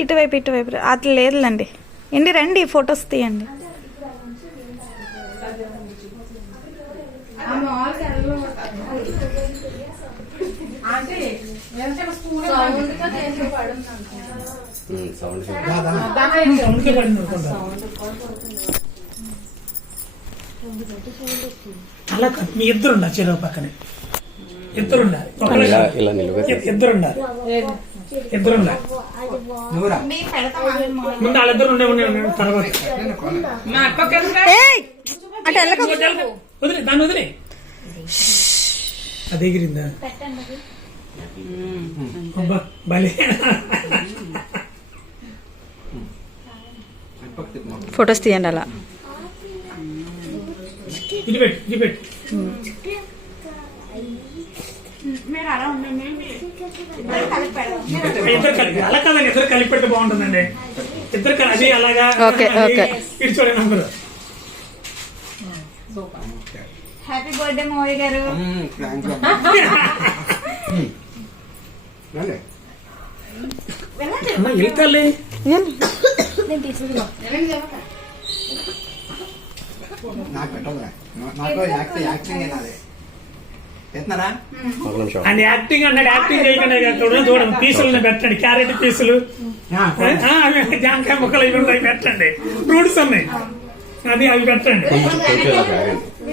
ఇటువైపు ఇటువైపు అట్లా లేదులేండి. ఏంటి రండి ఫొటోస్ తీయండి. అలా మీ ఇద్దరున్నా చెరువు పక్కనే ఇద్దరున్నారు ముందు వాళ్ళిద్దరు ఉండే తర్వాత వదిలే దాన్ని వదిలే అది ఎగిరిందా అబ్బా భలే ఫొటోస్ తీయండి అలా. ఇది పెట్టు ఇది పెట్టు. ఇద్దరు కలిపి అలా కదండి, ఇద్దరు కలిపి పెడితే బాగుంటుందండి. ఇద్దరు అది అలాగా ఇటు చూడండి అందరూ. హ్యాపీ బర్త్డే మోడీ గారు. వెళ్తాలే అండ్ యాక్టింగ్ అన్నాడు. యాక్టింగ్ చేయకుండా చూడండి పీసులు పెట్టండి, క్యారెట్ పీసులు, జాంకాయ ముక్కలు ఇవి ఉంటాయి పెట్టండి, ఫ్రూట్స్ ఉన్నాయి అది అవి పెట్టండి.